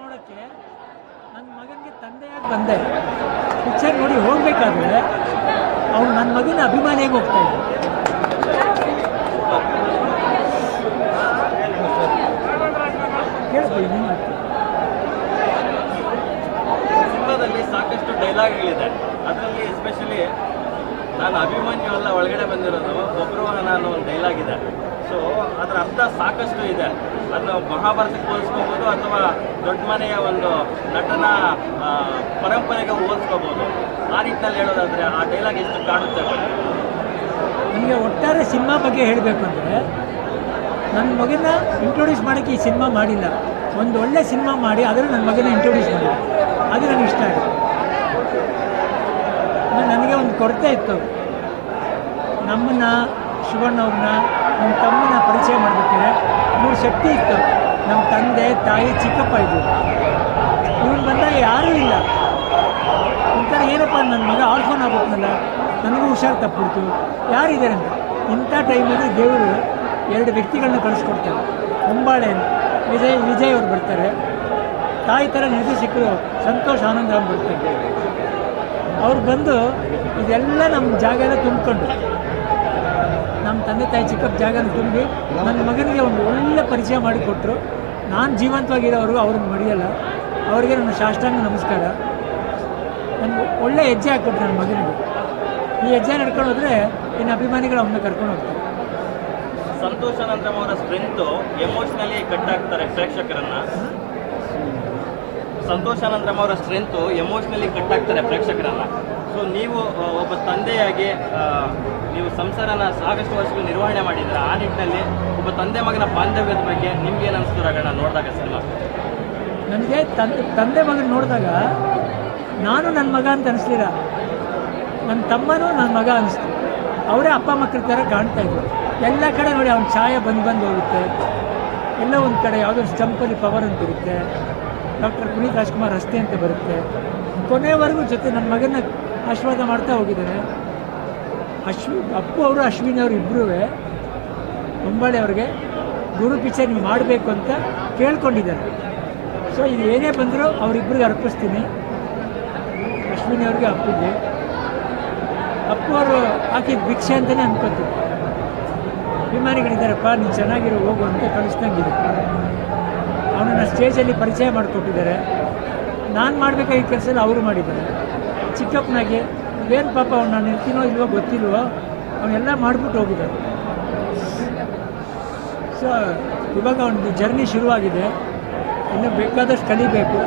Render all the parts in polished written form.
ನೋಡೋಕ್ಕೆ ನನ್ನ ಮಗನಿಗೆ ತಂದೆಯಾಗಿ ಬಂದೆ. ಪಿಕ್ಚರ್ ನೋಡಿ ಹೋಗಬೇಕಾದ್ರೆ ಅವ್ನು ನನ್ನ ಮಗನ ಅಭಿಮಾನಿಯಾಗಿ ಹೋಗ್ತಾ ಇದ್ದ. ಕೇಳ್ಕೊಳ್ಳಿ ನೀವು. ಸಿನಿಮಾದಲ್ಲಿ ಸಾಕಷ್ಟು ಡೈಲಾಗ್ಗಳಿದೆ. ಅದರಲ್ಲಿ ಎಸ್ಪೆಷಲಿ ನಾನು ಅಭಿಮನ್ಯು ಎಲ್ಲ ಒಳಗಡೆ ಬಂದಿರೋದು ಒಬ್ಬರು ನಾನು ಒಂದು ಡೈಲಾಗ್ ಇದೆ. ಸೊ ಅದರ ಅರ್ಥ ಸಾಕಷ್ಟು ಇದೆ. ಅದನ್ನು ಮಹಾಭಾರತಕ್ಕೆ ಹೋಲಿಸ್ಕೋಬೋದು ಅಥವಾ ದೊಡ್ಡ ಮನೆಯ ಒಂದು ನಟನ ಪರಂಪರೆಗೆ ಹೋಲಿಸ್ಕೋಬೋದು. ಆ ನಿಟ್ಟಿನಲ್ಲಿ ಹೇಳೋದಾದರೆ ಆ ಡೈಲಾಗ್ ಎಷ್ಟು ಕಾಣುತ್ತೆ? ನನಗೆ ಒಟ್ಟಾರೆ ಸಿನಿಮಾ ಬಗ್ಗೆ ಹೇಳಬೇಕು ಅಂದರೆ, ನನ್ನ ಮಗನ ಇಂಟ್ರೊಡ್ಯೂಸ್ ಮಾಡೋಕ್ಕೆ ಈ ಸಿನಿಮಾ ಮಾಡಿಲ್ಲ. ಒಂದು ಒಳ್ಳೆ ಸಿನಿಮಾ ಮಾಡಿ ಅದರಲ್ಲಿ ನನ್ನ ಮಗನ ಇಂಟ್ರೊಡ್ಯೂಸ್ ಮಾಡಿ, ಅದು ನನಗೆ ಇಷ್ಟ ಆಗಿದೆ. ನನಗೆ ಒಂದು ಕೊರತೆ ಇತ್ತು, ನಮ್ಮನ್ನು ಶಿವಣ್ಣವ್ರನ್ನ ನಮ್ಮ ತಮ್ಮನ ಪರಿಚಯ ಮಾಡಬೇಕಾದ್ರೆ ಇವ್ರ ಶಕ್ತಿ ಇತ್ತು. ನಮ್ಮ ತಂದೆ ತಾಯಿ ಚಿಕ್ಕಪ್ಪ ಇದ್ದರು. ಇವ್ರು ಬಂದಾಗ ಯಾರೂ ಇಲ್ಲ. ಒಂಥರ ಏನಪ್ಪ ನನ್ನ ಮಗ ಆರ್ಫೋನ್ ಆಗ್ಬಿಟ್ನಲ್ಲ, ನನಗೂ ಹುಷಾರು ತಪ್ಪಿಡ್ತು, ಯಾರಿದ್ದಾರೆ ಅಂತ. ಇಂಥ ಟೈಮಲ್ಲಿ ದೇವರು ಎರಡು ವ್ಯಕ್ತಿಗಳನ್ನ ಕಳಿಸ್ಕೊಡ್ತಾರೆ. ಹೊಂಬಾಳೆ ವಿಜಯ್ ಅವ್ರು ಬರ್ತಾರೆ, ತಾಯಿ ಥರ ನಿರ್ದೇಶಕರು ಸಂತೋಷ್ ಆನಂದರಾಮ್ ಬರ್ತಾರೆ. ಅವ್ರು ಬಂದು ಇದೆಲ್ಲ ನಮ್ಮ ಜಾಗನ ತುಂಬಿಕೊಂಡು, ನಮ್ಮ ತಂದೆ ತಾಯಿ ಚಿಕ್ಕಪ್ಪ ಜಾಗನ ತುಂಬಿ ನನ್ನ ಮಗನಿಗೆ ಒಂದು ಒಳ್ಳೆ ಪರಿಚಯ ಮಾಡಿಕೊಟ್ರು. ನಾನು ಜೀವಂತವಾಗಿರೋವ್ರಿಗೂ ಅವ್ರನ್ನ ಮರೆಯಲ್ಲ. ಅವರಿಗೆ ನನ್ನ ಸಾಷ್ಟಾಂಗ ನಮಸ್ಕಾರ. ನನಗೆ ಒಳ್ಳೆ ಹೆಜ್ಜೆ ಹಾಕ್ಕೊಟ್ರು ನನ್ನ ಮಗನಿಗೆ. ಈ ಹೆಜ್ಜೆ ನಡ್ಕೊಂಡು ಹೋದರೆ ಇನ್ನು ಅಭಿಮಾನಿಗಳು ಅವನ್ನ ಕರ್ಕೊಂಡು ಹೋಗ್ತಾರೆ. ಸಂತೋಷ್ ಆನಂದರಾಮ್ ಅವರ ಸ್ಟ್ರೆಂತು ಎಮೋಷ್ನಲಿ ಕಟ್ ಆಗ್ತಾರೆ ಪ್ರೇಕ್ಷಕರನ್ನ. ಸಂತೋಷ್ ಆನಂದರಾಮ್ ಅವರ ಸ್ಟ್ರೆಂತು ಎಮೋಷ್ನಲಿ ಕಟ್ ಆಗ್ತಾರೆ ಪ್ರೇಕ್ಷಕರನ್ನ. ಸೊ ನೀವು ಒಬ್ಬ ತಂದೆಯಾಗಿ ನೀವು ಸಂಸಾರನ ಸಾಕಷ್ಟು ವರ್ಷಗಳು ನಿರ್ವಹಣೆ ಮಾಡಿದ್ರೆ, ಆ ನಿಟ್ಟಿನಲ್ಲಿ ಒಬ್ಬ ತಂದೆ ಮಗನ ಬಾಂಧವ್ಯದ ಬಗ್ಗೆ ನಿಮ್ಗೇನು ಅನಿಸ್ತು ರಗಣ ನೋಡಿದಾಗ ಸಿನಿಮಾ? ನನಗೆ ತಂದೆ ಮಗನ ನೋಡಿದಾಗ ನಾನು ನನ್ನ ಮಗ ಅಂತ ಅನಿಸ್ಲಿಲ್ಲ, ನನ್ನ ತಮ್ಮನೂ ನನ್ನ ಮಗ ಅನಿಸ್ತು. ಅವರೇ ಅಪ್ಪ ಮಕ್ಕಳ ಥರ ಕಾಣ್ತಾ ಇದ್ರು. ಎಲ್ಲ ಕಡೆ ನೋಡಿ ಅವ್ನ ಛಾಯೆ ಬಂದು ಹೋಗುತ್ತೆ. ಎಲ್ಲೋ ಒಂದು ಕಡೆ ಯಾವುದೋ ಸ್ಟಂಪಲ್ಲಿ ಪವರ್ ಅಂತ ಇರುತ್ತೆ, ಡಾಕ್ಟರ್ ಪುನೀತ್ ರಾಜ್ಕುಮಾರ್ ರಸ್ತೆ ಅಂತ ಬರುತ್ತೆ. ಕೊನೆಯವರೆಗೂ ಜೊತೆ ನನ್ನ ಮಗನ ಆಶೀರ್ವಾದ ಮಾಡ್ತಾ ಹೋಗಿದ್ದಾರೆ. ಅಪ್ಪು ಅವರು ಅಶ್ವಿನಿ ಅವರು ಇಬ್ಬರೂ ಹೊಂಬಾಳೆ ಅವ್ರಿಗೆ ಗುರು ಪಿಕ್ಚರ್ ನೀವು ಮಾಡಬೇಕು ಅಂತ ಕೇಳ್ಕೊಂಡಿದ್ದಾರೆ. ಸೊ ಇದು ಏನೇ ಬಂದರೂ ಅವರಿಬ್ಬರಿಗೆ ಅರ್ಪಿಸ್ತೀನಿ, ಅಶ್ವಿನಿ ಅವ್ರಿಗೆ ಅಪ್ಪುಗೆ. ಅಪ್ಪು ಅವರು ಹಾಕಿದ ಭಿಕ್ಷೆ ಅಂತಲೇ ಅನ್ಕೋತೀನಿ. ಅಭಿಮಾನಿಗಳಿದ್ದಾರಪ್ಪ, ನೀನು ಚೆನ್ನಾಗಿರೋ ಹೋಗು ಅಂತ ಕಳಿಸ್ದಂಗಿದೆ. ಅವನನ್ನು ಸ್ಟೇಜಲ್ಲಿ ಪರಿಚಯ ಮಾಡಿಕೊಟ್ಟಿದ್ದಾರೆ. ನಾನು ಮಾಡಬೇಕಾಗಿದ್ದ ಕೆಲಸ ಎಲ್ಲ ಅವರು ಮಾಡಿದ್ದಾರೆ. ಚಿಕ್ಕಪ್ಪನಾಗೆ ಏನು ಪಾಪ ಅವ್ನು ನಾನು ಇರ್ತೀನೋ ಇಲ್ವೋ ಗೊತ್ತಿಲ್ವೋ, ಅವನ್ನೆಲ್ಲ ಮಾಡಿಬಿಟ್ಟು ಹೋಗಿದ್ದಾರೆ. ಸೊ ಇವಾಗ ಒಂದು ಜರ್ನಿ ಶುರುವಾಗಿದೆ. ಇನ್ನೂ ಬೇಕಾದಷ್ಟು ಕಲಿಬೇಕು.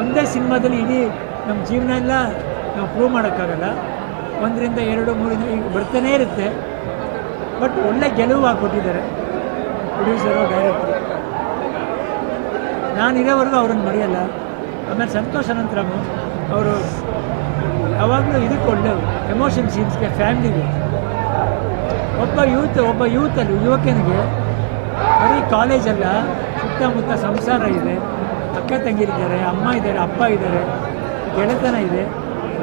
ಒಂದೇ ಸಿನಿಮಾದಲ್ಲಿ ಇಡೀ ನಮ್ಮ ಜೀವನ ಎಲ್ಲ ನಾವು ಪ್ರೂವ್ ಮಾಡೋಕ್ಕಾಗಲ್ಲ. 1 2 3 ಈಗ ಬರ್ತಾನೇ ಇರುತ್ತೆ. ಬಟ್ ಒಳ್ಳೆ ಗೆಲುವು ಹಾಕ್ಕೊಟ್ಟಿದ್ದಾರೆ ಪ್ರೊಡ್ಯೂಸರು, ಡೈರೆಕ್ಟ್ರು. ನಾನಿರೋವರೆಗೂ ಅವ್ರನ್ನ ಮರೆಯಲ್ಲ. ಆಮೇಲೆ ಸಂತೋಷ್ ಅನಂತರಾಮ್ ಅವರು ಯಾವಾಗಲೂ ಇದಕ್ಕೆ ಒಳ್ಳೆಯವರು, ಎಮೋಷನ್ ಸೀನ್ಸ್ಗೆ, ಫ್ಯಾಮಿಲಿಗೆ. ಒಬ್ಬ ಯುವಕನಿಗೆ ಬರೀ ಕಾಲೇಜಲ್ಲ, ಸುತ್ತಮುತ್ತ ಸಂಸಾರ ಇದೆ, ಅಕ್ಕ ತಂಗಿರಿದ್ದಾರೆ, ಅಮ್ಮ ಇದ್ದಾರೆ, ಅಪ್ಪ ಇದ್ದಾರೆ, ಗೆಳೆತನ ಇದೆ,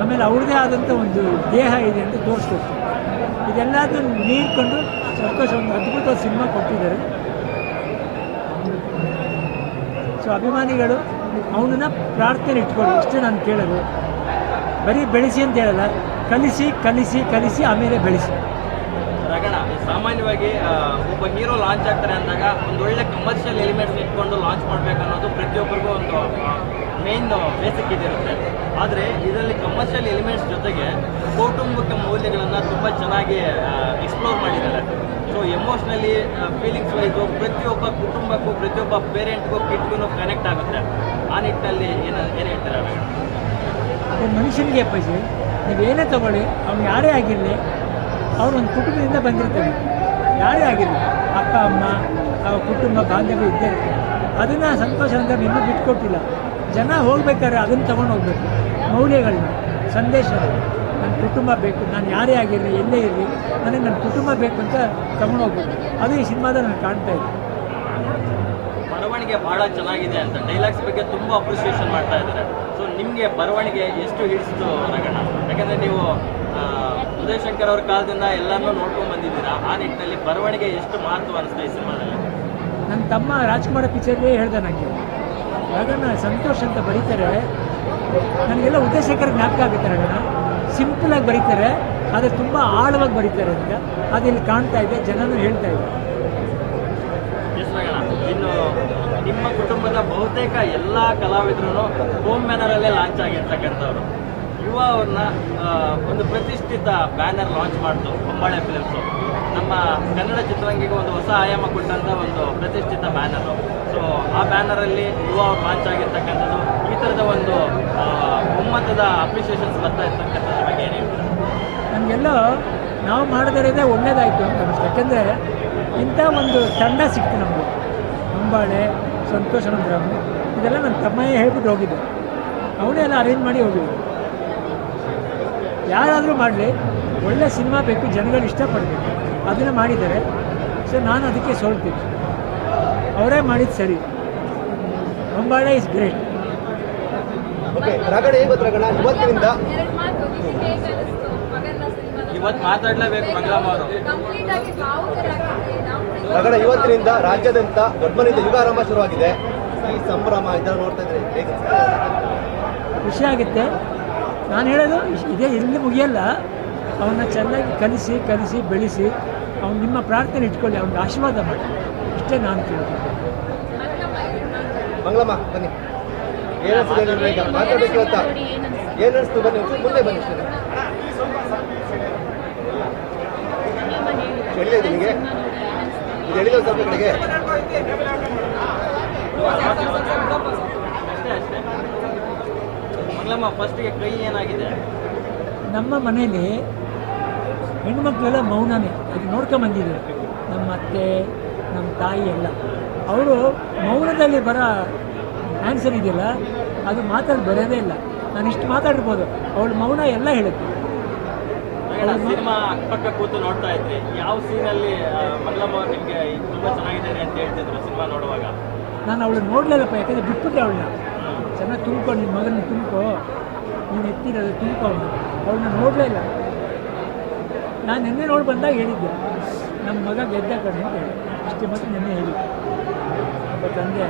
ಆಮೇಲೆ ಅವ್ರದ್ದೇ ಆದಂಥ ಒಂದು ದೇಹ ಇದೆ ಅಂತ ತೋರಿಸ್ಕೊಡ್ತಾರೆ. ಇದೆಲ್ಲದನ್ನು ನೀಡ್ಕೊಂಡು ಸಂತೋಷ ಒಂದು ಅದ್ಭುತವಾದ ಸಿನಿಮಾ ಕೊಟ್ಟಿದ್ದಾರೆ. ಸೊ ಅಭಿಮಾನಿಗಳು ಅವನನ್ನು ಪ್ರಾರ್ಥನೆ ಇಟ್ಕೊಳ್ಳಿ, ಇಷ್ಟು ನಾನು ಕೇಳೋದು. ಬರೀ ಬೆಳೆಸಿ ಅಂತ ಹೇಳಲ್ಲ, ಕಲಿಸಿ ಕಲಿಸಿ ಕಲಿಸಿ ಆಮೇಲೆ ಬೆಳೆಸಿ. ರಗಣ, ಸಾಮಾನ್ಯವಾಗಿ ಒಬ್ಬ ಹೀರೋ ಲಾಂಚ್ ಆಗ್ತಾರೆ ಅಂದಾಗ ಒಂದು ಒಳ್ಳೆ ಕಮರ್ಷಿಯಲ್ ಎಲಿಮೆಂಟ್ಸ್ ಇಟ್ಕೊಂಡು ಲಾಂಚ್ ಮಾಡಬೇಕನ್ನೋದು ಪ್ರತಿಯೊಬ್ಬರಿಗೂ ಒಂದು ಮೇನ್ ಬೇಸಿಕ್ ಇದಿರುತ್ತೆ. ಆದರೆ ಇದರಲ್ಲಿ ಕಮರ್ಷಿಯಲ್ ಎಲಿಮೆಂಟ್ಸ್ ಜೊತೆಗೆ ಕೌಟುಂಬಿಕ ಮೌಲ್ಯಗಳನ್ನು ತುಂಬ ಚೆನ್ನಾಗಿ ಎಕ್ಸ್ಪ್ಲೋರ್ ಮಾಡಿದ್ದಾರೆ. ಸೊ ಎಮೋಷ್ನಲಿ, ಫೀಲಿಂಗ್ಸ್ ವೈಸು ಪ್ರತಿಯೊಬ್ಬ ಕುಟುಂಬಕ್ಕೂ, ಪ್ರತಿಯೊಬ್ಬ ಪೇರೆಂಟ್ಗೂ, ಕಿಡ್ಗೂ ಕನೆಕ್ಟ್ ಆಗುತ್ತೆ. ಆ ನಿಟ್ಟಿನಲ್ಲಿ ಏನು ಹೇಳ್ತೀರಾ? ಒಬ್ಬ ಮನುಷ್ಯನಿಗೆ ಅಪ್ಪಾಜಿ ನೀವೇನೇ ತಗೊಳ್ಳಿ, ಅವ್ನು ಯಾರೇ ಆಗಿರಲಿ, ಅವ್ರು ಒಂದು ಕುಟುಂಬದಿಂದ ಬಂದಿರ್ತಾರೆ. ಯಾರೇ ಆಗಿರಲಿ, ಅಪ್ಪ ಅಮ್ಮ, ಕುಟುಂಬ ಬಾಂಧವ್ಯ ಇದ್ದೇ ಇರುತ್ತೆ. ಅದನ್ನು ಸಂತೋಷ ಅಂತ ಇನ್ನೂ ಬಿಟ್ಕೊಟ್ಟಿಲ್ಲ. ಜನ ಹೋಗ್ಬೇಕಾದ್ರೆ ಅದನ್ನು ತೊಗೊಂಡು ಹೋಗ್ಬೇಕು. ಮೌಲ್ಯಗಳನ್ನ, ಸಂದೇಶ, ನನ್ನ ಕುಟುಂಬ ಬೇಕು, ನಾನು ಯಾರೇ ಆಗಿರಲಿ, ಎಲ್ಲೇ ಇರಲಿ, ನನಗೆ ನನ್ನ ಕುಟುಂಬ ಬೇಕು ಅಂತ ತೊಗೊಂಡು ಹೋಗ್ಬೇಕು. ಅದು ಈ ಸಿನಿಮಾದಲ್ಲಿ ನಾನು ಕಾಣ್ತಾ ಇದ್ದೆ. ಬರವಣಿಗೆ ಭಾಳ ಚೆನ್ನಾಗಿದೆ ಅಂತ ಡೈಲಾಗ್ಸ್ ಬಗ್ಗೆ ತುಂಬ ಅಪ್ರಿಸಿಯೇಷನ್ ಮಾಡ್ತಾ ಇದ್ದಾರೆ. ಸೊ ನಿಮಗೆ ಬರವಣಿಗೆ ಎಷ್ಟು ಹಿಡಿಸಿತು ರಗಣ? ಯಾಕಂದರೆ ನೀವು ಉದಯ್ ಶಂಕರ್ ಅವ್ರ ಕಾಲದಿಂದ ಎಲ್ಲನೂ ನೋಡ್ಕೊಂಡು ಬಂದಿದ್ದೀರಾ. ಆ ನಿಟ್ಟಿನಲ್ಲಿ ಬರವಣಿಗೆ ಎಷ್ಟು ಮಹತ್ವ ಅನಿಸ್ತಾ ಈ ಸಿನಿಮಾದಲ್ಲಿ? ನನ್ನ ತಮ್ಮ ರಾಜ್ಕುಮಾರ್ ಪಿಕ್ಚರ್ಗೆ ಹೇಳ್ದೆ ನನಗೆ, ರಾಘಣ್ಣ ಸಂತೋಷ್ ಅಂತ ಬರೀತಾರೆ, ನನಗೆಲ್ಲ ಉದಯಶೇಖರ್ ಜ್ಞಾಪಕ ಆಗುತ್ತೆ ರಾಘಣ್ಣ. ಸಿಂಪಲಾಗಿ ಬರೀತಾರೆ, ಆದರೆ ತುಂಬ ಆಳವಾಗಿ ಬರೀತಾರೆ ಅಂತ ಅದಿಲ್ಲಿ ಕಾಣ್ತಾ ಇದೆ, ಜನನೂ ಹೇಳ್ತಾ ಇದೆ. ಎಸ್ ರಾಘಣ್ಣ, ಇನ್ನು ನಿಮ್ಮ ಕುಟುಂಬದ ಬಹುತೇಕ ಎಲ್ಲ ಕಲಾವಿದರು ಹೋಮ್ ಬ್ಯಾನರಲ್ಲೇ ಲಾಂಚ್ ಆಗಿರ್ತಕ್ಕಂಥವ್ರು. ಯುವ ಅವ್ರನ್ನ ಒಂದು ಪ್ರತಿಷ್ಠಿತ ಬ್ಯಾನರ್ ಲಾಂಚ್ ಮಾಡ್ತು ಹೊಂಬಾಳೆ ಫಿಲ್ಮ್ಸು. ನಮ್ಮ ಕನ್ನಡ ಚಿತ್ರರಂಗಿಗೆ ಒಂದು ಹೊಸ ಆಯಾಮ ಕೊಟ್ಟಂಥ ಒಂದು ಪ್ರತಿಷ್ಠಿತ ಬ್ಯಾನರು. ಸೊ ಆ ಬ್ಯಾನರಲ್ಲಿ ಯುವ ಅವ್ರು ಲಾಂಚ್ ಆಗಿರ್ತಕ್ಕಂಥದ್ದು, ಈ ಥರದ ಒಂದು ಒಮ್ಮತದ ಅಪ್ರಿಷಿಯೇಷನ್ಸ್ ಬರ್ತಾ ಇರ್ತಕ್ಕಂಥದ್ರ ಬಗ್ಗೆ ಏನು ಹೇಳ್ತಾರೆ? ನಮಗೆಲ್ಲ ನಾವು ಮಾಡದಿರೋದೇ ಒಳ್ಳೇದಾಯಿತು ಅಂತ ಅನಿಸ್ತು. ಯಾಕೆಂದರೆ ಇಂಥ ಒಂದು ತಂಡ ಸಿಕ್ತು ನಮಗೆ. ಹೊಂಬಾಳೆ, ಸಂತೋಷ್ ಅನಂತರಾಮ್, ಇದೆಲ್ಲ ನನ್ನ ತಮ್ಮಯ್ಯ ಹೇಳ್ಬಿಟ್ಟು ಹೋಗಿದ್ದು, ಅವನೇ ಎಲ್ಲ ಅರೇಂಜ್ ಮಾಡಿ ಹೋಗಿದ್ದು. ಯಾರಾದರೂ ಮಾಡಲಿ, ಒಳ್ಳೆ ಸಿನಿಮಾ ಬೇಕು, ಜನಗಳು ಇಷ್ಟಪಡಬೇಕು, ಅದನ್ನು ಮಾಡಿದ್ದಾರೆ. ಸೊ ನಾನು ಅದಕ್ಕೆ ಸೋಲ್ತೀನಿ. ಅವರೇ ಮಾಡಿದ್ದು ಸರಿ. ಹೊಂಬಾಳೆ ಇಸ್ ಗ್ರೇಟ್. ಓಕೆ ರಾಘಣ್ಣ, ಹೇಗೆ ಗೊತ್ತು ರಾಘಣ್ಣ, ಇವತ್ತಿನಿಂದ ಇವತ್ತು ಮಾತಾಡಲೇಬೇಕು ಮಂಗಳಮ್ಮ ಅವರು. ರಾಘಣ್ಣ, ಇವತ್ತಿನಿಂದ ರಾಜ್ಯಾದ್ಯಂತ ದೊಡ್ಡಮನೆಯಿಂದ ಯುಗಾರಂಭ ಶುರುವಾಗಿದೆ. ಈ ಸಂಭ್ರಮ ಇದನ್ನು ನೋಡ್ತಾ ಇದ್ರೆ ಹೇಗೆ ಖುಷಿ ಆಗುತ್ತೆ. ನಾನು ಹೇಳೋದು ಇದೇ ಇಲ್ಲಿ ಮುಗಿಯಲ್ಲ. ಅವನ್ನ ಚೆನ್ನಾಗಿ ಕಲಿಸಿ ಬೆಳೆಸಿ, ಅವ್ನು ನಿಮ್ಮ ಪ್ರಾರ್ಥನೆ ಇಟ್ಕೊಳ್ಳಿ, ಅವ್ನಿಗೆ ಆಶೀರ್ವಾದ ಮಾಡಿ, ಇಷ್ಟೇ ನಾನು ಕೇಳ್ತೀನಿ. ಮಂಗಳಮ್ಮ ಬನ್ನಿ, ಏನಿಸ್ತದೆ ನಿಮ್ಗೆ ಈಗ ಮಾತಾಡಬೇಕು ಇವತ್ತ? ಏನಿಸ್ತು ಬನ್ನಿ, ಮುಂದೆ ಬನ್ನಿ. ಚಳಿ ಇದೆ ನಿಮಗೆ? ಇದು ಎಳಿದ ಸ್ವಲ್ಪ ಕಡೆಗೆ. ಅಷ್ಟೇ. ಮಂಗಳಮ್ಮ, ಫಸ್ಟಿಗೆ ಕೈ ಏನಾಗಿದೆ? ನಮ್ಮ ಮನೇಲಿ ಹೆಣ್ಮಕ್ಳೆಲ್ಲ ಮೌನನೇ, ಅದು ನೋಡ್ಕೊಂಬಂದಿದೆ. ನಮ್ಮ ಅತ್ತೆ, ನಮ್ಮ ತಾಯಿ ಎಲ್ಲ, ಅವರು ಮೌನದಲ್ಲಿ ಬರೋ ಆನ್ಸರ್ ಇದೆಯಲ್ಲ, ಅದು ಮಾತಾಡಿ ಬರೋದೇ ಇಲ್ಲ. ನಾನು ಇಷ್ಟು ಮಾತಾಡಿರ್ಬೋದು, ಅವಳ ಮೌನ ಎಲ್ಲ ಹೇಳುತ್ತೆ. ಸಿನಿಮಾ ಅಕ್ಕಪಕ್ಕ ಕೂತು ನೋಡ್ತಾ ಇದ್ರಿ, ಯಾವ ಸೀನಲ್ಲಿ ಮಂಗಳಮ್ಮ ಅವ್ರು ನಿಮಗೆ ತುಂಬ ಚೆನ್ನಾಗಿದ್ದಾರೆ ಅಂತ ಹೇಳ್ತಿದ್ರು ಸಿನಿಮಾ ನೋಡುವಾಗ? ನಾನು ಅವಳು ನೋಡಲಿಲ್ಲಪ್ಪ, ಯಾಕಂದರೆ ಬಿಟ್ಬಿಟ್ಟೆ ಅವಳನ್ನ. ಚೆನ್ನಾಗಿ ತುಂಬ್ಕೊ, ನಿನ್ನ ಮಗನ ತುಂಬ್ಕೊ, ನೀನು ಎತ್ತಿರೋದು ತುಂಬ್ಕೊ. ಅವಳನ್ನ ನೋಡಲೇ ಇಲ್ಲ. ನಾನು ನಿನ್ನೆ ನೋಡಿ ಬಂದಾಗ ಹೇಳಿದ್ದೆ, ನಮ್ಮ ಮಗ ಗೆದ್ದ ಕಡೆ ಅಂತ ಹೇಳಿ. ಇಷ್ಟೇ ಮಾತ್ರ ನಿನ್ನೆ ಹೇಳಿದ್ದೆ. ಒಬ್ಬ ತಂದೆ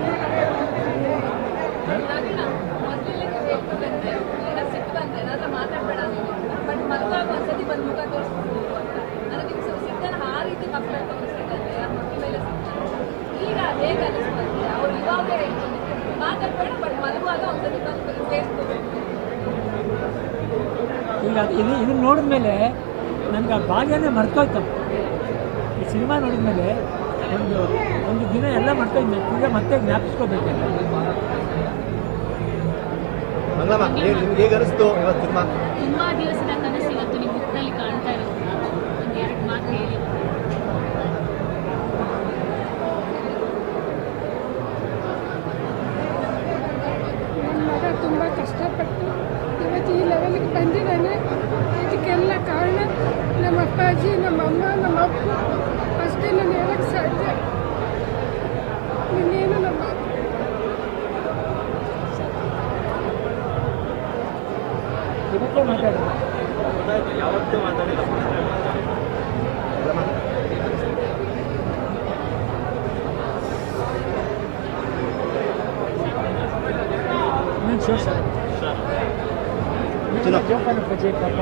ಈಗ ಇದನ್ನು ನೋಡಿದ ಮೇಲೆ ನನಗೆ ಆ ಭಾಗ್ಯನೇ ಮರ್ತೋಯ್ತಪ್ಪ. ಈ ಸಿನಿಮಾ ನೋಡಿದ ಮೇಲೆ ಒಂದು ದಿನ ಎಲ್ಲ ಮರ್ತೋಯ್ತು. ಈಗ ಮತ್ತೆ ಜ್ಞಾಪಿಸ್ಕೋಬೇಕಲ್ಲ. ಮಂಗಳಮ್ಮ, ನಿಮ್ಗೆ ಹೇಗೆ ಅನಿಸ್ತು ಇವತ್ತು ಸಿನಿಮಾ? ತುಂಬಾ ದಿವಸದ ಕನಸು ಇವತ್ತು ನಿಮ್ಮ ಮುಖದಲ್ಲಿ ಕಾಣ್ತಾ ಇರೋದು. ಒಂದು ಎರಡು ಮಾತು ಹೇಳಿ. ನನ್ನ ಮಗ ತುಂಬ ಕಷ್ಟಪಟ್ಟು ಇವತ್ತು ಈ ಲೆವೆಲ್ಗೆ ಬಂದಿದ್ದಾನೆ. ಇದಕ್ಕೆಲ್ಲ ಕಾರಣ ನಮ್ಮ ಅಪ್ಪಾಜಿ, ನಮ್ಮ ಅಮ್ಮ, ನಮ್ಮ ಅಪ್ಪ. ಅಷ್ಟೇ ನಾನು ಹೇಳಕ್ಕೆ ಸಾಧ್ಯ. ಇನ್ನೇನು ನಮ್ಮ ಇವತ್ತೇ ಮಾತಾಡೋದು. ಯಾವತ್ತೂ ಮಾತಾಡಿಲ್ಲ. ಇನ್ನೊಂದು ಶೋ ಸರ್, ಜೋಪಾನ ಪೂಜೆ ಪಾಪ.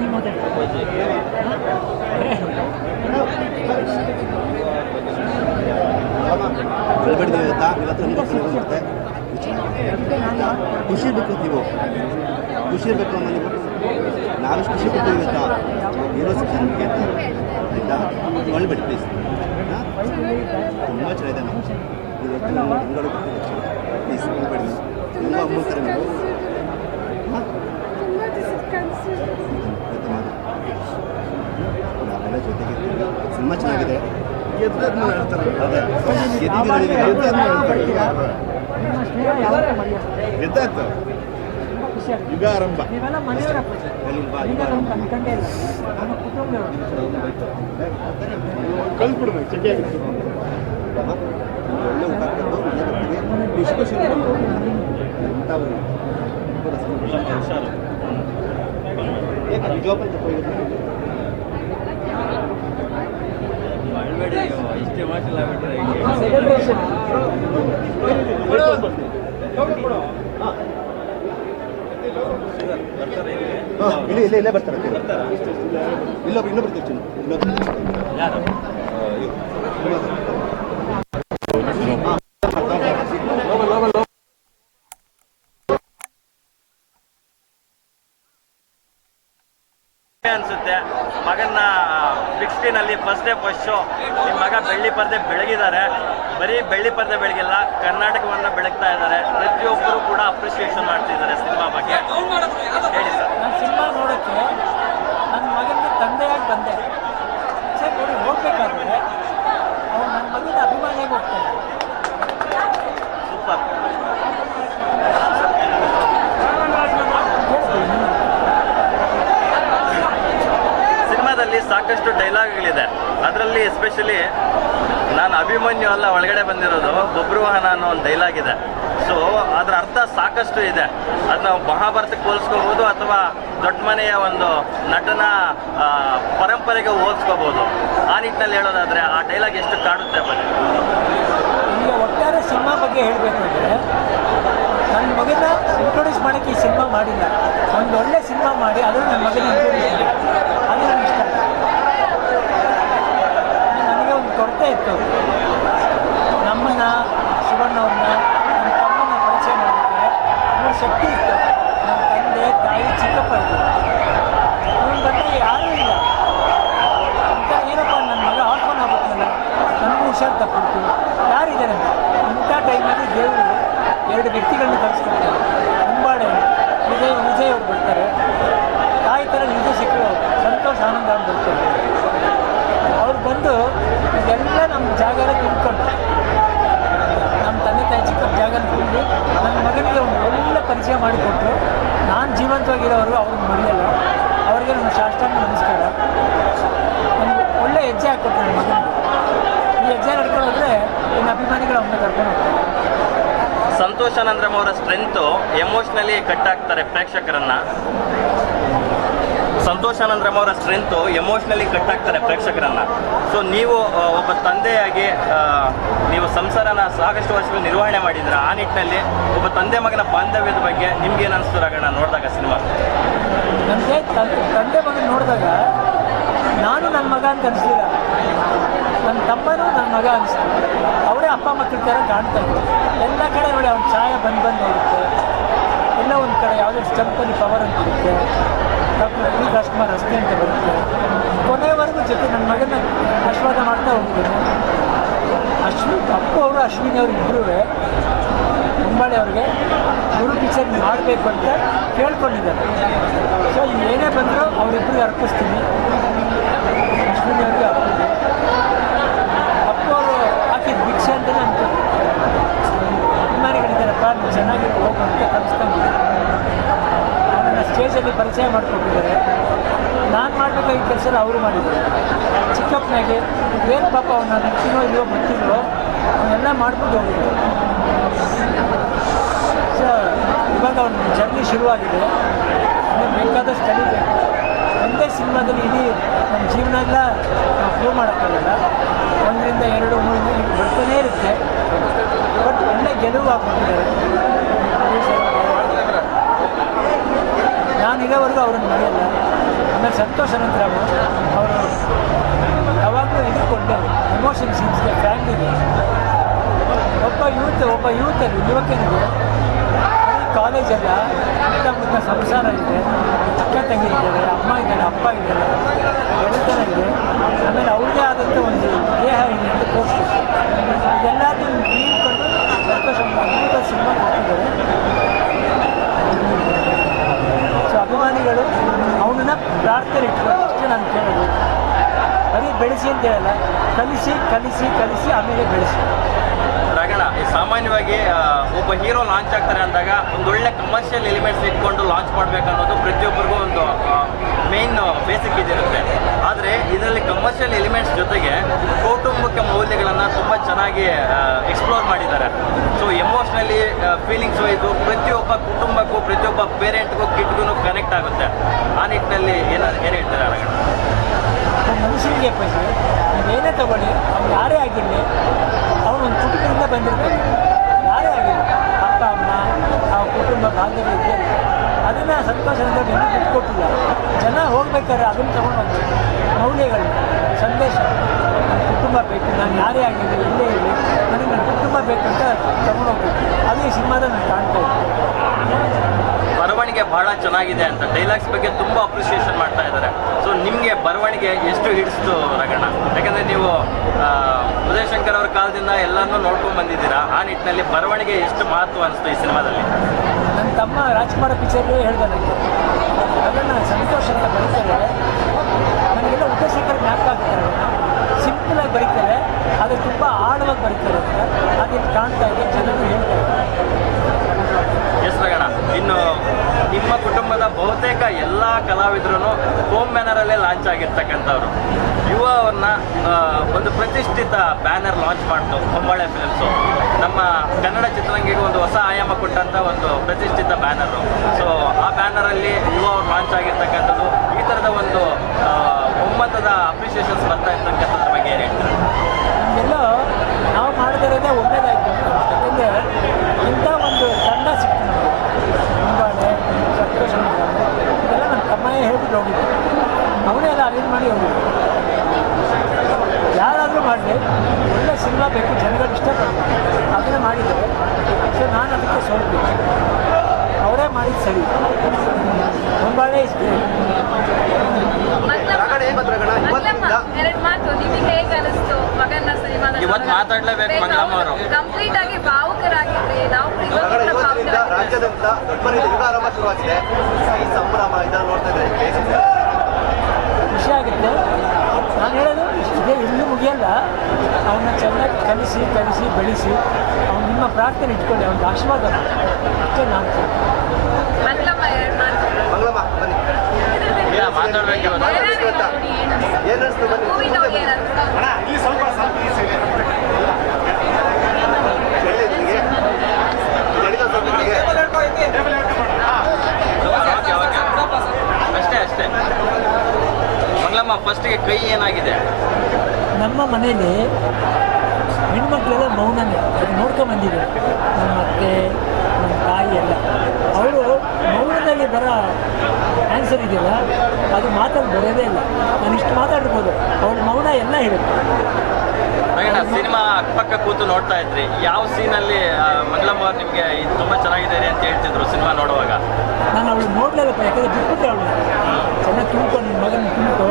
ನೀವು ಮಾತಾಡ್ತಾರೆ. ಹೇಳ್ಬೇಡಿ ನೀವು ಇವತ್ತು ನಿಮ್ಗೆ ಬರುತ್ತೆ. ಖುಷಿ ಇರಬೇಕು, ನೀವು ಖುಷಿ ಇರಬೇಕು ಅನ್ನೋ ನೀವು. ನಾವೆಷ್ಟು ಖುಷಿ ಪಡ್ತೀವಿ ಇವತ್ತು ಹೀರೋ ಸಿಕ್ಕಿದೆ ನಿಮಗೆ ಅಂತ ಆಯಿತಾ? ಹೇಳ್ಬೇಡಿ ಪ್ಲೀಸ್. ತುಂಬ ಚೆನ್ನಾಗಿದೆ ನಾವು ಇವತ್ತು ನಿಮ್ಗಳು ಪ್ಲೀಸ್ ಹೇಳ್ಬೇಡಿ. ತುಂಬ ಅಮ್ಮನ ಥರ ನೀವು ತುಂಬ ದಿವಸದ ಕನಸು. ನಾವೆಲ್ಲ ಜೊತೆಗಿರ್ತೀವಿ. ಸಿನಿಮಾ ಚೆನ್ನಾಗಿದೆ. ನಿಮ್ಮ ಸ್ನೇಹ ಯಾವತ್ತೂ ಮರೆಯೋದು. ಗೆದ್ದಾಯ್ತು ತುಂಬ ಖುಷಿ ಆಗ್ತದೆ. ಯುಗ ಆರಂಭ. ನೀವೆಲ್ಲ ಮನೆಯವರಪ್ಪ ಸರ್. ಈಗ ನಮ್ಮ ಅನ್ಕಂಡೇ ಇಲ್ಲ, ನಮ್ಮ ಕುಟುಂಬದವರು. ಕಲ್ತ್ಬಿಡ್ಬೇಕು ಚೆನ್ನಾಗಿತ್ತು. ಒಳ್ಳೆ ಊಟ ಹಾಕೊಂಡು ಮನೆ ಬರ್ತೀವಿ. ಖುಷಿ ಖುಷಿ ಹುಷಾರು ಏಕೆ ಜೋಪಾನ ತಪ್ಪು ಅಳ್ಬೇಡಿ ಸೆಲೆಬ್ರೇಷನ್. ಇಲ್ಲೇ ಬರ್ತಾರೆ ಇನ್ನೊಬ್ರು ಬರ್ತೀವಿ ಯಾರು ಅನ್ಸುತ್ತೆ ಮಗನ ಬಿಗ್ ಸ್ಕ್ರೀನ್ ಅಲ್ಲಿ ಫಸ್ಟ್ ಡೇ ಫಸ್ಟ್ ಶೋ ನಿಮ್ಮ ಮಗ ಬೆಳ್ಳಿ ಪರ್ದೆ ಬೆಳಗಿದ್ದಾರೆ. ಬರೀ ಬೆಳ್ಳಿ ಪರ್ದೆ ಬೆಳಗಿಲ್ಲ, ಕರ್ನಾಟಕವನ್ನು ಬೆಳಗ್ತಾ ಇದ್ದಾರೆ. ಪ್ರತಿಯೊಬ್ಬರು ಕೂಡ ಅಪ್ರಿಸಿಯೇಷನ್ ಮಾಡ್ತಿದ್ದಾರೆ ಸಿನಿಮಾ ಬಗ್ಗೆ. ಹೇಳಿ ಸರ್. ನಾನು ಸಿನಿಮಾ ನೋಡೋಕ್ಕೆ ನನ್ನ ಮಗನಿಗೆ ತಂದೆಯಾಗಿ ಬಂದೆ. ಸರ್ ನೋಡಿ ಹೋಗ್ಬೇಕಾದ್ರೆ ಅವ್ನು ನನ್ನ ಮಗನ ಅಭಿಮಾನಿಯಾಗಿ ಹೋಗ್ತಾನೆ. ಸೂಪರ್. ಸಿನಿಮಾದಲ್ಲಿ ಸಾಕಷ್ಟು ಡೈಲಾಗ್ಗಳಿದೆ. ಅದರಲ್ಲಿ ಎಸ್ಪೆಷಲಿ ನಾನು ಅಭಿಮನ್ಯು ಅಲ್ಲ ಒಳಗಡೆ ಬಂದಿರೋದು ಬಬ್ರುವಾಹನ ಅನ್ನೋ ಒಂದು ಡೈಲಾಗ್ ಇದೆ. ಸೊ ಅದರ ಅರ್ಥ ಸಾಕಷ್ಟು ಇದೆ. ಅದು ನಾವು ಮಹಾಭಾರತಕ್ಕೆ ಹೋಲಿಸ್ಕೋಬೋದು ಅಥವಾ ದೊಡ್ಡ ಮನೆಯ ಒಂದು ನಟನ ಪರಂಪರೆಗೆ ಹೋಲಿಸ್ಕೋಬೋದು. ಆ ನಿಟ್ಟಿನಲ್ಲಿ ಹೇಳೋದಾದರೆ ಆ ಡೈಲಾಗ್ ಎಷ್ಟು ಕಾಡುತ್ತೆ ಬನ್ನಿ. ಈಗ ಒಟ್ಟಾರೆ ಸಿನಿಮಾ ಬಗ್ಗೆ ಹೇಳಬೇಕು ಅಂದರೆ ನನ್ನ ಮಗನ ಇಂಟ್ರೊಡ್ಯೂಸ್ ಮಾಡೋಕ್ಕೆ ಈ ಸಿನಿಮಾ ಮಾಡಿಲ್ಲ. ಒಂದು ಒಳ್ಳೆ ಸಿನಿಮಾ ಮಾಡಿ ಅದನ್ನು ನನ್ನ ಮಗನ ಇಂಟ್ರೊಡ್ಯೂಸ್ ಮಾಡಿ ಅದು ನನಗೆ ಇಷ್ಟ. ನನಗೆ ಒಂದು ಕೊರತೆ ಇತ್ತು. ನಮ್ಮನ್ನು ಶಿವಣ್ಣವ್ರನ್ನ ನಮ್ಮ ತಮ್ಮನ್ನ ಪರಿಚಯ ಮಾಡಬೇಕಾದ್ರೆ ಇನ್ನೊಂದು ಶಕ್ತಿ ಇತ್ತು. ನಮ್ಮ ತಂದೆ ತಾಯಿ ಚಿಕ್ಕಪ್ಪ ಇದ್ದರು. ಇವನು ಬಂದಾಗ ಯಾರೂ ಇಲ್ಲ ಅಂತ. ಏನಪ್ಪ ನನ್ನ ಮಗ ಆಫೋನ್ ಆಗುತ್ತಲ್ಲ, ನನಗೂ ಹುಷಾರು ತಪ್ಪಿತ್ತು, ಯಾರಿದ್ದಾರೆ ಇಂಥ ಟೈಮಲ್ಲಿ ದೇವರು ಎರಡು ವ್ಯಕ್ತಿಗಳನ್ನ ಕಳಿಸ್ಕೊಡ್ತಾರೆ. ಅಂಬಾಡೆ ವಿಜಯ್ ಅವ್ರು ಬರ್ತಾರೆ, ತಾಯಿ ಥರ ನಿಜ ಸಿಕ್ಕರು ಸಂತೋಷ್ ಆನಂದ ಅವ್ರು ಬರ್ತಾರೆ. ಅವ್ರು ಬಂದು ಇದೆಲ್ಲ ನಮ್ಮ ಜಾಗನ ತುಂಬಿಕೊಂಡು ನಮ್ಮ ತಂದೆ ತಾಯಿ ಚಿಕ್ಕಪ್ಪ ಜಾಗನ ತುಂಬಿ ನನ್ನ ಮಗನಿಗೆ ಒಂದು ಒಳ್ಳೆ ಪರಿಚಯ ಮಾಡಿಕೊಟ್ರು. ನಾನು ಜೀವಂತವಾಗಿರೋರು ಅವ್ರಿಗೆ ಮರೆಯಲ್ಲ. ಅವ್ರಿಗೆ ನನ್ನ ಸಾಷ್ಟಾಂಗ ನಮಸ್ಕಾರ. ನನಗೆ ಒಳ್ಳೆ ಹೆಜ್ಜೆ ಹಾಕ್ಕೊಟ್ರು ನನ್ನ ಮಗನಿಗೆ. ಈ ಹೆಜ್ಜೆ ನಡ್ಕೊಂಡು ಹೋದರೆ ಇನ್ನು ಅಭಿಮಾನಿಗಳು ಅವನ್ನ ಕರ್ಕೊಂಡು ಹೋಗ್ತಾರೆ. ಸಂತೋಷ್ ಆನಂದ್ರಮ್ ಅವರ ಸ್ಟ್ರೆಂತು ಎಮೋಷ್ನಲಿ ಕಟ್ ಆಗ್ತಾರೆ ಪ್ರೇಕ್ಷಕರನ್ನ. ಸಂತೋಷ್ ಆನಂದ್ರಮ್ ಅವರ ಸ್ಟ್ರೆಂತು ಎಮೋಷ್ನಲಿ ಕಟ್ ಆಗ್ತಾರೆ ಪ್ರೇಕ್ಷಕರನ್ನ. ಸೊ ನೀವು ಒಬ್ಬ ತಂದೆಯಾಗಿ ನೀವು ಸಂಸಾರನ ಸಾಕಷ್ಟು ವರ್ಷಗಳು ನಿರ್ವಹಣೆ ಮಾಡಿದ್ರೆ, ಆ ನಿಟ್ಟಿನಲ್ಲಿ ಒಬ್ಬ ತಂದೆ ಮಗನ ಬಾಂಧವ್ಯದ ಬಗ್ಗೆ ನಿಮ್ಗೇನು ಅನಿಸ್ತು ರಾಘಣ್ಣ ನೋಡಿದಾಗ ಸಿನಿಮಾ? ನನಗೆ ತಂದೆ ಮಗನ ನೋಡಿದಾಗ ನಾನು ನನ್ನ ಮಗ ಅಂತ ಅನಿಸ್ಲಿಲ್ಲ, ನನ್ನ ತಮ್ಮನೂ ನನ್ನ ಮಗ ಅನಿಸ್ತು. ಅವರೇ ಅಪ್ಪ ಮಕ್ಕಳ ಥರ ಕಾಣ್ತಾ ಇದ್ರು. ಎಲ್ಲ ಕಡೆ ನೋಡಿ ಅವ್ನ ಛಾಯೆ ಬಂದು ಹೋಗುತ್ತೆ. ಎಲ್ಲ ಒಂದು ಕಡೆ ಯಾವುದೋ ಸ್ಟಂಪಲ್ಲಿ ಪವರ್ ಅಂತ ಇರುತ್ತೆ, ಡಾಕ್ಟರ್ ರವಿ ರಾಜ್ಕುಮಾರ್ ರಸ್ತೆ ಅಂತ ಬರುತ್ತೆ. ಕೊನೆಯವರೆಗೂ ಜೊತೆ ನನ್ನ ಮಗನ ಆಶೀರ್ವಾದ ಮಾಡ್ತಾ ಹೋಗಿದ್ದೇನೆ. ಅಪ್ಪು ಅವರು ಅಶ್ವಿನಿ ಅವರು ಇಬ್ಬರೂ ಅಂಬಾಳೆ ಅವ್ರಿಗೆ ಗುರು ಪಿಕ್ಚರ್ ಮಾಡಬೇಕು ಅಂತ ಕೇಳ್ಕೊಂಡಿದ್ದಾರೆ. ಸೊ ಏನೇ ಬಂದರೂ ಅವರಿಬ್ಬರಿಗೆ ಅರ್ಪಿಸ್ತೀನಿ. ಅಶ್ವಿನಿ ಅವ್ರಿಗೆ ಅಪ್ಪು ಅವರು ಹಾಕಿದ ಭಿಕ್ಷೆ ಅಂತಲೇ ಅನ್ಕೊಂಡು ಅಭಿಮಾನಿಗಳಿದ್ದಾರಪ್ಪ ನೀವು ಚೆನ್ನಾಗಿರೋ ಹೋಗು ಅಂತ ಕಲಿಸ್ಕೊಂಡಿದ್ದಾರೆ. ಅವನನ್ನು ಸ್ಟೇಜಲ್ಲಿ ಪರಿಚಯ ಮಾಡಿಕೊಟ್ಟಿದ್ದಾರೆ. ನಾನು ಮಾಡಬೇಕಾಗಿದ್ದ ಕೆಲಸ ಅವರು ಮಾಡಿದ್ದಾರೆ. ಚಿಕ್ಕಪ್ಪನಾಗೆ ಏನು ಪಾಪ ಅವನ್ನ ನೆಚ್ಚಿನೋ ಇಲ್ಲೋ ಗೊತ್ತಿಲ್ಲೋ ಅವನ್ನೆಲ್ಲ ಮಾಡ್ಕೊಂಡು ಹೋಗಿದ್ದಾರೆ. ಸೊ ಇವಾಗ ಅವನ ಜರ್ನಿ ಶುರುವಾಗಿದೆ. ಇನ್ನೂ ಬೇಕಾದಷ್ಟು ಕಲಿಬೇಕು. ಒಂದೇ ಸಿನಿಮಾದಲ್ಲಿ ಇಡೀ ನಮ್ಮ ಜೀವನ ಎಲ್ಲ ನಾವು ಪ್ರೂವ್ ಮಾಡೋಕ್ಕಾಗಲ್ಲ. 1 2 3 ಈಗ ಬರ್ತಾನೇ ಇರುತ್ತೆ. ಬಟ್ ಒಳ್ಳೆ ಗೆಲುವು ಹಾಕ್ಕೊಟ್ಟಿದ್ದಾರೆ. ನಾನಿರೋವರೆಗೂ ಅವ್ರನ್ನ ಮರೆಯಲ್ಲ. ಆಮೇಲೆ ಸಂತೋಷ್ ಅನಂತರಾಮ್ ಅವರು ಯಾವಾಗಲೂ ಎದುರುಕೊಂಡೆ ಎಮೋಷನ್ ಸೀನ್ಸ್ಗೆ ಫ್ಯಾಮಿಲಿಗೆ. ಒಬ್ಬ ಯುವಕನಿಗೆ ಕಾಲೇಜಲ್ಲ ಸುತ್ತಮುತ್ತ ಸಂಸಾರ ಇದೆ, ಅಕ್ಕ ತಂಗಿ ಇದ್ದಾರೆ, ಅಮ್ಮ ಇದ್ದಾರೆ, ಅಪ್ಪ ಇದ್ದಾರೆ, ಗೆಳೆತನ ಇದೆ, ಆಮೇಲೆ ಅವ್ರದ್ದೇ ಆದಂಥ ಒಂದು ದೇಹ ಇದೆ ಅಂತ ತೋರಿಸ್ಬೇಕು. ಇದೆಲ್ಲದನ್ನು ನೀಡ್ಕೊಂಡು ಸಂತೋಷ ಅದ್ಭುತ ಸಿನಿಮಾ ಕೊಟ್ಟಿದ್ದಾರೆ. ಸೊ ಅಭಿಮಾನಿಗಳು ಅವನನ್ನ ಪ್ರಾರ್ಥನೆ ಇಟ್ಕೊಂಡು ಅಷ್ಟೇ ನಾನು ಕೇಳೋದು. ಬರೀ ಬೆಳೆಸಿ ಅಂತ ಹೇಳಲ್ಲ, ಕಲಿಸಿ ಆಮೇಲೆ ಬೆಳೆಸಿ. ರಾಘಣ್ಣ, ಸಾಮಾನ್ಯವಾಗಿ ಒಬ್ಬ ಹೀರೋ ಲಾಂಚ್ ಆಗ್ತಾರೆ ಅಂದಾಗ ಒಂದೊಳ್ಳೆ ಕಮರ್ಷಿಯಲ್ ಎಲಿಮೆಂಟ್ಸ್ ಇಟ್ಕೊಂಡು ಲಾಂಚ್ ಮಾಡಬೇಕನ್ನೋದು ಪ್ರತಿಯೊಬ್ಬರಿಗೂ ಒಂದು ಮೇನ್ ಬೇಸಿಕ್ ಇದಿರುತ್ತೆ. ಆದರೆ ಇದರಲ್ಲಿ ಕಮರ್ಷಿಯಲ್ ಎಲಿಮೆಂಟ್ಸ್ ಜೊತೆಗೆ ಕೌಟುಂಬಿಕ ಮೌಲ್ಯಗಳನ್ನು ತುಂಬ ಚೆನ್ನಾಗಿ ಎಕ್ಸ್ಪ್ಲೋರ್ ಮಾಡಿದ್ದಾರೆ. ಸೊ ಎಮೋಷ್ನಲಿ ಫೀಲಿಂಗ್ಸು ಇದು ಪ್ರತಿಯೊಬ್ಬ ಕುಟುಂಬಕ್ಕೂ ಪ್ರತಿಯೊಬ್ಬ ಪೇರೆಂಟ್ಗೂ ಕಿಡ್ಗೂ ಕನೆಕ್ಟ್ ಆಗುತ್ತೆ. ಆ ನಿಟ್ಟಿನಲ್ಲಿ ಏನು ಹೇಳ್ತಾರೆ ರಾಘಣ್ಣ? ಮನುಷ್ಯನಿಗೆ ನೀವು ಏನೇ ತಗೊಳ್ಳಿ, ಅವ್ನು ಯಾರೇ ಆಗಿರಲಿ, ಅವನು ಒಂದು ಕುಟುಂಬದಿಂದ ಬಂದಿರ್ತಾನೆ. ಯಾರೇ ಆಗಿರಲಿ, ಅಪ್ಪ ಅಮ್ಮ ಆ ಕುಟುಂಬ ಬಾಂಧವ್ಯ ಇದ್ದೇ ಇರುತ್ತೆ. ಅದನ್ನು ಸಂತೋಷದಿಂದ ಬೆನ್ನು ಬಿಟ್ಕೊಟ್ಟಿಲ್ಲ. ಜನ ಹೋಗ್ಬೇಕಾದ್ರೆ ಅದನ್ನು ತಗೊಂಡು ಹೋಗ್ಬೇಕು. ಮೌಲ್ಯಗಳು, ಸಂದೇಶ, ನನ್ನ ಕುಟುಂಬ ಬೇಕು, ನಾನು ಯಾರೇ ಆಗಿರಲಿ, ಎಲ್ಲೇ ಇರಲಿ, ನನಗೆ ನನ್ನ ಕುಟುಂಬ ಬೇಕು ಅಂತ ತಗೊಂಡು ಹೋಗ್ಬೇಕು. ಅದು ಈ ಸಿನಿಮಾದಲ್ಲಿ ನಾನು ಕಾಣ್ತಾ ಇದ್ದೀನಿ. ಬರವಣಿಗೆ ಬಹಳ ಚೆನ್ನಾಗಿದೆ ಅಂತ ಡೈಲಾಗ್ಸ್ ಬಗ್ಗೆ ತುಂಬ ಅಪ್ರಿಷಿಯೇಷನ್ ಮಾಡ್ತಾ ಇದ್ದಾರೆ. ಸೊ ನಿಮಗೆ ಬರವಣಿಗೆ ಎಷ್ಟು ಹಿಡಿಸ್ತು ರಗಣ್ಣ? ಯಾಕಂದರೆ ನೀವು ಉದಯ್ ಶಂಕರ್ ಅವ್ರ ಕಾಲದಿಂದ ಎಲ್ಲನೂ ನೋಡ್ಕೊಂಡು ಬಂದಿದ್ದೀರಾ. ಆ ನಿಟ್ಟಿನಲ್ಲಿ ಬರವಣಿಗೆ ಎಷ್ಟು ಮಹತ್ವ ಅನಿಸ್ತು ಈ ಸಿನಿಮಾದಲ್ಲಿ? ನನ್ನ ತಮ್ಮ ರಾಜ್ಕುಮಾರ ಪಿಕ್ಚರ್ಗೆ ಹೇಳ್ದೆ ನನಗೆ, ಅದನ್ನು ಸಂತೋಷ ಅಂತ ಬರೀತಾರೆ. ನನಗೆಲ್ಲ ಉದಯ್ ಶಂಕರ್ ಜ್ಞಾಪಕ ಆಗ್ತಾರೆ. ಸಿಂಪಲಾಗಿ ಬರೀತಾರೆ, ಅದು ತುಂಬ ಆಳವಾಗಿ ಬರೀತಾರೆ ಅಂತ ಅದನ್ನು ಕಾಣ್ತಾ ಇದೆ, ಜನರು ಹೇಳ್ತಾರೆ. ಎಸ್ ರಗಣ, ಇನ್ನು ನಿಮ್ಮ ಕುಟುಂಬದ ಬಹುತೇಕ ಎಲ್ಲ ಕಲಾವಿದರು ಹೋಮ್ ಬ್ಯಾನರಲ್ಲೇ ಲಾಂಚ್ ಆಗಿರ್ತಕ್ಕಂಥವ್ರು. ಯುವ ಅವ್ರನ್ನ ಒಂದು ಪ್ರತಿಷ್ಠಿತ ಬ್ಯಾನರ್ ಲಾಂಚ್ ಮಾಡ್ತು ಹೊಂಬಾಳೆ ಫಿಲ್ಮ್ಸು. ನಮ್ಮ ಕನ್ನಡ ಚಿತ್ರರಂಗಿಗೆ ಒಂದು ಹೊಸ ಆಯಾಮ ಕೊಟ್ಟಂಥ ಒಂದು ಪ್ರತಿಷ್ಠಿತ ಬ್ಯಾನರು. ಸೊ ಆ ಬ್ಯಾನರಲ್ಲಿ ಯುವ ಅವ್ರು ಲಾಂಚ್ ಆಗಿರ್ತಕ್ಕಂಥದ್ದು, ಈ ಥರದ ಒಂದು ಒಮ್ಮತದ ಅಪ್ರಿಷಿಯೇಷನ್ಸ್ ಬರ್ತಾ ಇರ್ತಕ್ಕಂಥದ್ರ ಬಗ್ಗೆ ಏನು ಹೇಳ್ತಾರೆ? ನಮಗೆಲ್ಲ ನಾವು ಮಾಡಿದಿರೋದೇ ಒಳ್ಳೇದಾಯಿತು. ಯಾಕೆಂದರೆ ಇಂಥ ಒಂದು ತಂಡ ಸಿಕ್ತು ನಮಗೆ. ಹೊಂಬಾಳೆ, ಸಪ್ತಶೃಂಗ, ಇದೆಲ್ಲ ನನ್ನ ತಮ್ಮಯ್ಯ ಹೇಳ್ಬಿಟ್ಟು ಹೋಗಿದ್ದೆ. ಅವನೇ ಎಲ್ಲ ಅರೇಂಜ್ ಮಾಡಿ ಹೋಗಿದ್ದೆ. ಯಾರಾದರೂ ಮಾಡಲಿ, ಒಳ್ಳೆ ಸಿನಿಮಾ ಬೇಕು, ಜನಗಳು ಇಷ್ಟಪಡ್ತಾರೆ, ಅದನ್ನೇ ಮಾಡಿದ್ದಾರೆ. ಸೊ ನಾನು ಅದಕ್ಕೆ ಸೋಲ್ಬೇಕು. ಅವರೇ ಮಾಡಿದ್ದು ಸರಿ. ಹೊಂಬಾಳೆ ಇಷ್ಟೇ. ಎರಡು ಮಾತು ನಿಮಗೆ ಹೇಗೆ ಅನಿಸ್ತು ಮಗನ ಸಿನಿಮಾ? ಇವತ್ತು ಮಾತಾಡ್ಲೇಬೇಕು ಮಂಗಳಮ್ಮ ಅವರು. ಕಂಪ್ಲೀಟ್ ಆಗಿ ಭಾವುಕರಾಗಿದ್ರಿ ನಾವು. ಇವತ್ತಿನಿಂದ ರಾಜ್ಯಾದ್ಯಂತ ದೊಡ್ಡ ಯುಗ ಆರಂಭ ಶುರುವಾಗಿದೆ. ಈ ಸಂಭ್ರಮ ಇದನ್ನು ನೋಡ್ತಾ ಇದ್ದಾರೆ, ಖುಷಿ ಆಗುತ್ತೆ. ನಾನು ಹೇಳೋದು ಇದೇ ಇನ್ನೂ ಮುಗಿಯಲ್ಲ. ಅವನ್ನ ಚೆನ್ನಾಗಿ ಕಲಿಸಿ ಬೆಳೆಸಿ, ಅವ್ನು ನಿಮ್ಮ ಪ್ರಾರ್ಥನೆ ಇಟ್ಕೊಳ್ಳಿ, ಅವ್ನಿಗೆ ಆಶೀರ್ವಾದ ಅಷ್ಟೇ ನಾನು. ಮಂಗಳಮ್ಮ ಎರಡು ಮಾತು. ಮಂಗಳಮ್ಮ ಬನ್ನಿ, ಇಲ್ಲ ಮಾತಾಡ್ಬೇಕು ಇವತ್ತು. ಏನು ಅನಿಸ್ತು ಬನ್ನಿ. ಮೂವಿ ನೋಡಿ ಏನಂತ ಅಷ್ಟೇ ಮಂಗಳಮ್ಮ, ಫಸ್ಟಿಗೆ ಕೈ ಏನಾಗಿದೆ? ನಮ್ಮ ಮನೇಲಿ ಹೆಣ್ಮಕ್ಳೆಲ್ಲ ಮೌನನೇ, ಅದು ನೋಡ್ಕೊಂಬಂದಿದೆ. ನಮ್ಮ ಅತ್ತೆ, ನಮ್ಮ ತಾಯಿ ಎಲ್ಲ. ಅವರು ಮೌನದಲ್ಲಿ ಬರೋ ಆನ್ಸರ್ ಇದೆಯಲ್ಲ, ಅದು ಮಾತಲ್ಲಿ ಬರೋದೇ ಇಲ್ಲ. ನಾನು ಇಷ್ಟು ಮಾತಾಡ್ಬೋದು, ಅವ್ರ ಮೌನ ಎಲ್ಲ ಹೇಳುತ್ತೆ. ರಗಣ, ಸಿನಿಮಾ ಅಕ್ಕಪಕ್ಕ ಕೂತು ನೋಡ್ತಾ ಇದ್ರಿ, ಯಾವ ಸೀನಲ್ಲಿ ಮಂಗಳಮ್ಮ ಅವ್ರು ನಿಮಗೆ ಇದು ತುಂಬ ಚೆನ್ನಾಗಿದೆ ಅಂತ ಹೇಳ್ತಿದ್ರು ಸಿನಿಮಾ ನೋಡುವಾಗ? ನಾನು ಅವಳು ನೋಡಲಿಲ್ಲಪ್ಪ, ಯಾಕಂದರೆ ಬಿಟ್ಬಿಟ್ಟೆ ಅವಳು. ಚೆನ್ನಾಗಿ ತುಳ್ಕೊ, ನಿನ್ನ ಮಗನ ತುಳ್ಕೊ,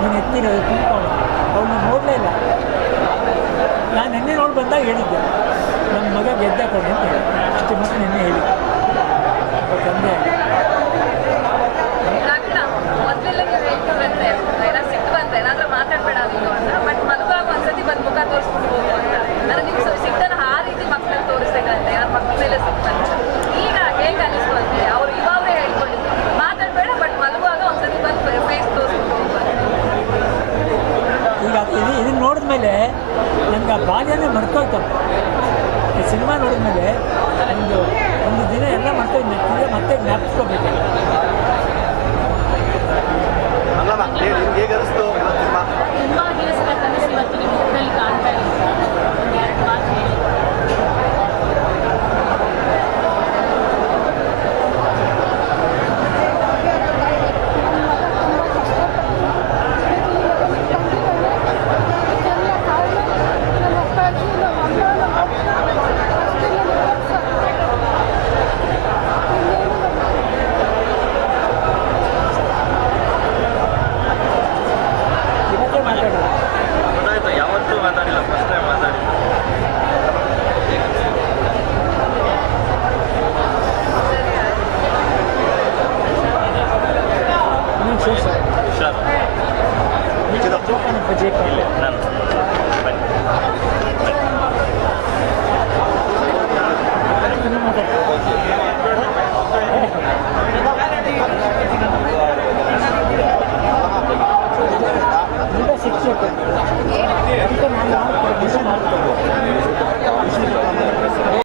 ನೀನು ಎತ್ತಿರೋದು ತುಳ್ಕೊ. ಅವಳನ್ನ ನೋಡಲೇ ಇಲ್ಲ. ನಾನು ನೆನ್ನೆ ನೋಡಿ ಬಂದಾಗ ಹೇಳಿದ್ದೆ, ನನ್ನ ಮಗ ಗೆದ್ದ ಕೊಡಿ ಅಂತ ಹೇಳಿ. ಅಷ್ಟು ಮಾತ್ರ ನೆನ್ನೆ ಹೇಳಿದ್ದೆ. ತಂದೆ ಲಗ್ನ ಮೊದಲೆಲ್ಲ ನೀವು ಹೇಳ್ತಿದ್ರಂತೆ ಏನೋ ಸಿಟ್ಟು ಬಂದ್ರೆ ಏನಾದ್ರೂ ಮಾತಾಡ್ಬೇಡ ನೀನು ಅಂತ. ಬಟ್ ಮಲಗುವಾಗ ಒಂದ್ಸತಿ ಬಂದು ಮುಖ ತೋರಿಸ್ಕೊಂಡು ಹೋಗು ಅಂತ. ನಾನು ನಿಮ್ಗೆ ಸಿಟ್ಟನ್ನು ಆ ರೀತಿ ಮಕ್ಕಳಲ್ಲಿ ತೋರಿಸ್ಬೇಕಂತೆ, ನನ್ನ ಮಕ್ಕಳ ಮೇಲೆ ಸಿಟ್ಟಂತೆ. ಈಗ ಹೇಗೆ ಅನಿಸ್ತು ಅಂದ್ರೆ ಅವರು ಇವಾಗಲೇ ಹೇಳ್ಕೊಂಡಿದ್ರು ಮಾತಾಡಬೇಡ, ಬಟ್ ಮಲಗುವಾಗ ಒಂದ್ಸತಿ ಬಂದು ಫೇಸ್ ತೋರಿಸ್ಕೊಂಡು ಹೋಗು ಅಂತ. ಈಗ ಇದನ್ನು ನೋಡಿದ್ಮೇಲೆ ನನಗೆ ಆ ಬಾಲ್ಯನೇ ಮರ್ತೋಯ್ತು. ಈ ಸಿನಿಮಾ ನೋಡಿದ್ಮೇಲೆ ಒಂದು ದಿನ ಎಲ್ಲ ಮತ್ತೆ ಜ್ಞಾಪಿಸ್ಕೋಬೇಕು. ಮಂಗಳಮ್ಮ, ಹೇಗೆ ಅನಿಸ್ತು ಇವತ್ತು ಸಿನಿಮಾ? ತುಂಬ ದಿವಸದ ಕನಸು ಇವತ್ತು ನಿಮ್ಮ ಮುಖದಲ್ಲಿ ಕಾಣ್ತಾ ಇದೆ. ಒಂದು ಎರಡು ಮಾತು ಹೇಳಿ. ಗೊತ್ತಾಯ್ತು, ಯಾವತ್ತೂ ಮಾತಾಡಿಲ್ಲ, ಫಸ್ಟ್ ಟೈಮ್ ಮಾತಾಡಿ. ನೀವು ಹುಷಾರು. ಜೋಪಾನಪ್ಪ ಇಲ್ಲ ನಾನು